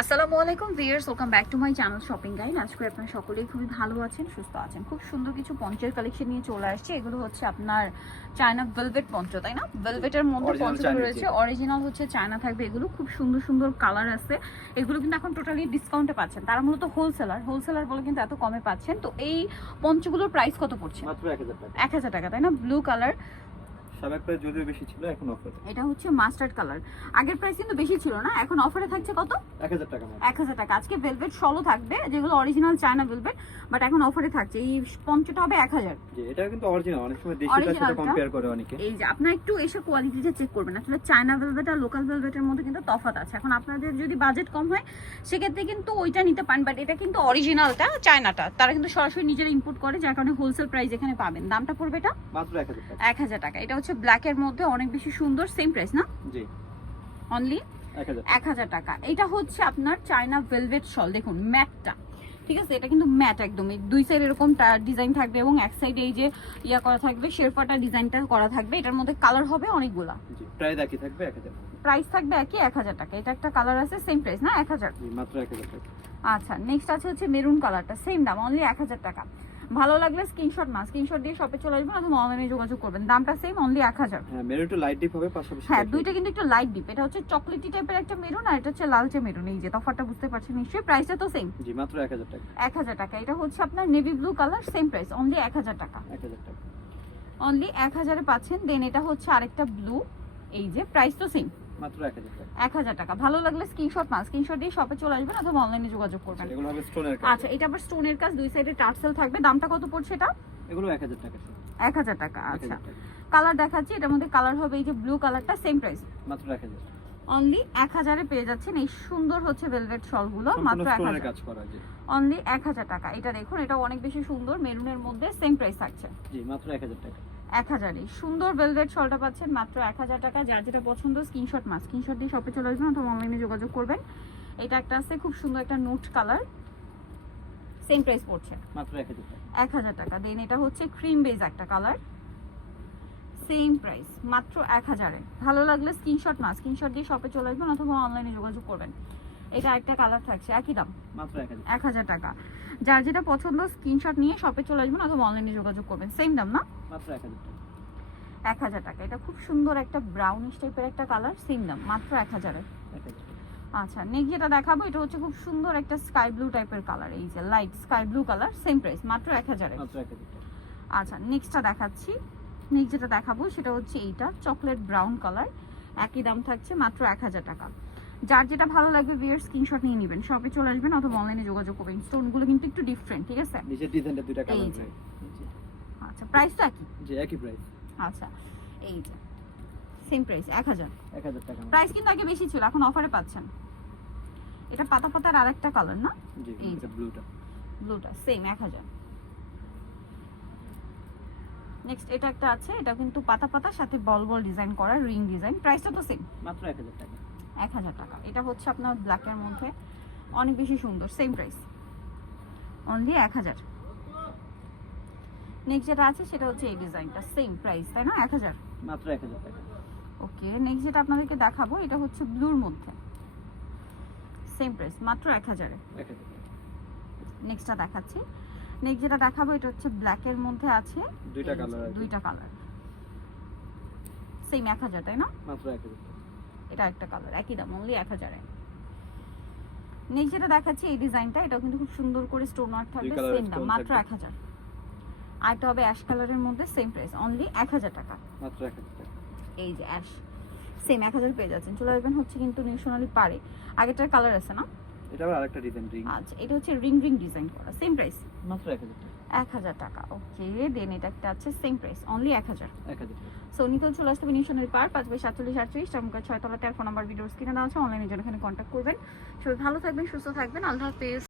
আসসালামু আলাইকুম viewers, welcome back to my channel shopping guide. আজকে আপনারা সকলেই খুবই ভালো আছেন, সুস্থ আছেন। খুব সুন্দর কিছু পঞ্চের কালেকশন নিয়ে চলে আসছে। এগুলো হচ্ছে আপনার চায়না ভেলভেট পঞ্চ, তাই না? ভেলভেটের মধ্যে পঞ্চগুলো রয়েছে, অরিজিনাল হচ্ছে চায়না থাকবে। এগুলো খুব সুন্দর সুন্দর কালার আছে। এগুলো কিন্তু এখন টোটালি ডিসকাউন্টে পাচ্ছেন। তারা মূলত হোলসেলার বলে কিন্তু এত কমে পাচ্ছেন। তো এই পঞ্চগুলোর প্রাইস কত পড়ছে? মাত্র 1000 টাকা। 1000 টাকা, তাই না? ব্লু কালার, সাবেক প্রাইস যদিও বেশি ছিল, এখন অফার। এটা হচ্ছে মাস্টার্ড কালার। আগের প্রাইস কিন্তু বেশি ছিল না, এখন অফারে থাকছে কত? 1000 টাকা। 1000 টাকা। আজকে ভেলভেট শলও থাকবে, যেগুলো অরিজিনাল চায়না ভেলভেট, বাট এখন অফারে থাকছে। এই পঞ্চটা হবে 1000। জি, এটা কিন্তু অরিজিনাল। অনেক সময় দেশিটার সাথে কম্পেয়ার করে অনেকে। এই যে আপনারা একটু এসে কোয়ালিটিটা চেক করবেন। আসলে চায়না ভেলভেট আর লোকাল ভেলভেটের মধ্যে কিন্তু তফাৎ আছে। এখন আপনাদের যদি বাজেট কম হয় সেক্ষেত্রে কিন্তু ওইটা নিতে পারেন, বাট এটা কিন্তু অরিজিনালটা চায়নাটা তারা কিন্তু সরাসরি নিজেরা ইম্পোর্ট করে, যার কারণে হোলসেল প্রাইস এখানে পাবেন। দামটা পড়বে এটা মাত্র 1000 টাকা। 1000 টাকা। এটা হচ্ছে ব্ল্যাকের মধ্যে, অনেক বেশি সুন্দর, সেম প্রাইস না? জি, অনলি 1000 টাকা। এটা হচ্ছে আপনার চায়না ভেলভেট শল, দেখুন ম্যাটটা, ঠিক আছে? এটা কিন্তু ম্যাট একদমই, দুই সাইড এরকম ডিজাইন থাকবে এবং এক সাইডে এই যে ইয়া করা থাকবে, শেরপাটা ডিজাইনটা করা থাকবে। এটার মধ্যে কালার হবে অনেকগুলা। জি, প্রাইস একই থাকবে 1000। প্রাইস থাকবে একই 1000 টাকা। এটা একটা কালার আছে, সেম প্রাইস না? 1000। জি, মাত্র 1000 টাকা। আচ্ছা, নেক্সট আছে হচ্ছে মেরুন কালারটা, সেম দাম, অনলি 1000 টাকা। ভালো লাগলে স্ক্রিনশট দিয়ে শপে চলে আসবেন অথবা অনলাইনে যোগাযোগ করবেন। দামটা সেম, অনলি 1000। হ্যাঁ, মেরুন একটু লাইট ডিপ হবে পাশাপাশি। হ্যাঁ, দুইটা কিন্তু একটু লাইট ডিপ। এটা হচ্ছে চকলেটি টাইপের একটা মেরুন, আর এটা হচ্ছে লালচে মেরুন। এই যে তফাৎটা বুঝতে পারছেন নিশ্চয়ই। প্রাইসটা তো সেম। জি, মাত্র 1000 টাকা। 1000 টাকা। এটা হচ্ছে আপনার navy blue colour, same price, only 1000 টাকা। 1000 টাকা। অনলি 1000 এ পাচ্ছেন। দেন এটা হচ্ছে আরেকটা ব্লু, এই যে প্রাইস তো সেম, মাত্র 1000 টাকা। 1000 টাকা। ভালো লাগলে স্ক্রিনশট দিয়ে শপে চলে আসবেন অথবা অনলাইনে যোগাযোগ করবেন। এগুলো হবে স্টোনের কাজ। আচ্ছা, এটা আবার স্টোনের কাজ, দুই সাইডে টার্সেল থাকবে। দামটা কত পড়ছে এটা? এগুলো 1000 টাকা। 1000 টাকা। আচ্ছা, 1000 টাকা। কালার দেখাচ্ছি। এটার মধ্যে কালার হবে এই যে ব্লু কালারটা, সেম প্রাইস, মাত্র 1000। অনলি 1000 এ পেয়ে যাচ্ছেন এই সুন্দর হচ্ছে ভেলভেট শলগুলো, মাত্র স্টোনের 1000 কাজ করা। জি, অনলি 1000 টাকা। এটা দেখুন, এটা অনেক বেশি সুন্দর, মেরুনের মধ্যে, সেম প্রাইস থাকছে। জি, মাত্র 1000 টাকা। 1000 এই সুন্দর ভেলভেট শলটা পাচ্ছেন মাত্র 1000 টাকা। যার যেটা পছন্দ স্ক্রিনশট দিয়ে শপে চলে আসবেন অথবা অনলাইনে যোগাযোগ করবেন। এটা একটা আছে খুব সুন্দর একটা নোট কালার, সেম প্রাইস পড়ছে মাত্র 1000 টাকা। 1000 টাকা। দেন এটা হচ্ছে ক্রিম বেজ একটা কালার, সেম প্রাইস, মাত্র 1000 এ। ভালো লাগলে স্ক্রিনশট দিয়ে শপে চলে আসবেন অথবা অনলাইনে যোগাযোগ করবেন। এটা একটা কালার থাকছে, একই দাম, মাত্র 1000। 1000 টাকা। যার যেটা পছন্দ স্ক্রিনশট নিয়ে শপে চলে আসবেন অথবা অনলাইনে যোগাযোগ করবেন। সেম দাম না? মাত্র 1000 টাকা। 1000 টাকা। এটা খুব সুন্দর একটা ব্রাউনিশ টাইপের একটা কালার, সেম দাম, মাত্র 1000 এ। 1000 টাকা। আচ্ছা, নেক্সট যেটা দেখাবো এটা হচ্ছে খুব সুন্দর একটা স্কাই ব্লু টাইপের কালার, এই যে light sky blue colour, same price, মাত্র 1000 এ। মাত্র 1000 টাকা। আচ্ছা, নেক্সটটা দেখাচ্ছি। নেক্সট যেটা দেখাবো সেটা হচ্ছে এইটা চকলেট ব্রাউন কালার, একই দাম থাকছে, মাত্র 1000 টাকা। যার যেটা ভালো লাগবে ভিউয়ার স্ক্রিনশট নিয়ে নেবেন, শপে চলে আসবেন অথবা অনলাইনে যোগাযোগ করবেন। স্টোনগুলো কিন্তু একটু ডিফারেন্ট, ঠিক আছে? নিচের ডিজাইনটা দুইটা এই কালার যে। হয়। জি, আচ্ছা, প্রাইস তো একই? জি, একই প্রাইস। আচ্ছা, এই যে সেম প্রাইস, 1000। 1000 টাকা। প্রাইস কিন্তু আগে বেশি ছিল, এখন অফারে পাচ্ছেন। এটা পাতা পাতার আরেকটা কালার না? জি, এই এটা ব্লুটা। ব্লুটা সেম 1000। নেক্সট এটা একটা আছে, এটা কিন্তু পাতা পাতার সাথে বল বল ডিজাইন করা, রিং ডিজাইন। প্রাইসটা তো সেম, মাত্র 1000 টাকা। 1000 টাকা। এটা হচ্ছে আপনার ব্ল্যাকের মধ্যে, অনেক বেশি সুন্দর, সেম প্রাইস, অনলি 1000। নেক্সট যেটা আছে সেটা হচ্ছে এই ডিজাইনটা, সেম প্রাইস, তাই না? 1000। মাত্র 1000 টাকা। ওকে, নেক্সট যেটা আপনাদেরকে দেখাবো এটা হচ্ছে ব্লুর মধ্যে, সেম প্রাইস, মাত্র 1000 এ। 1000 টাকা। নেক্সটটা দেখাচ্ছি। নেক্সট যেটা দেখাবো এটা হচ্ছে ব্ল্যাকের মধ্যে আছে, দুইটা কালার আছে। দুইটা কালার, সেম 1000, তাই না? মাত্র 1000 টাকা। এটা একটা কালার, একই দাম, অনলি 1000 এ। নেক্সট যেটা দেখাচ্ছি এই ডিজাইনটা, এটাও কিন্তু খুব সুন্দর করে স্টোন ওয়ার্ক থাকবে, সেম দাম, মাত্র 1000। আর এটা হবে অ্যাশ কালারের মধ্যে, সেম প্রাইস, অনলি 1000 টাকা। মাত্র 1000 টাকা। এই যে অ্যাশ, সেম 1000 পেয়ে যাচ্ছেন। চলে আসবেন হচ্ছে কিন্তু নিউশনালি পারে, আগেরটার কালার আছে না? এটা আবার আরেকটা ডিজাইন রিং। আচ্ছা, এটা হচ্ছে রিং ডিজাইন করা, সেম প্রাইস, মাত্র 1000 টাকা। 1000 টাকা। ওকে, দেন এটা একটা আছে, সেম প্রাইস, অনলি 1000। 1000 টাকা। সো নিকল চলে আসতে হবে নিউশনারি পার, 5/47/48 টামকা 6 তলাতে। আর ফোন নাম্বার ভিডিওর স্ক্রিনে দেওয়া আছে, অনলাইনে জন্য এখানে কন্ট্যাক্ট করবেন। সবাই ভালো থাকবেন, সুস্থ থাকবেন, আল্লাহ হাফেজ।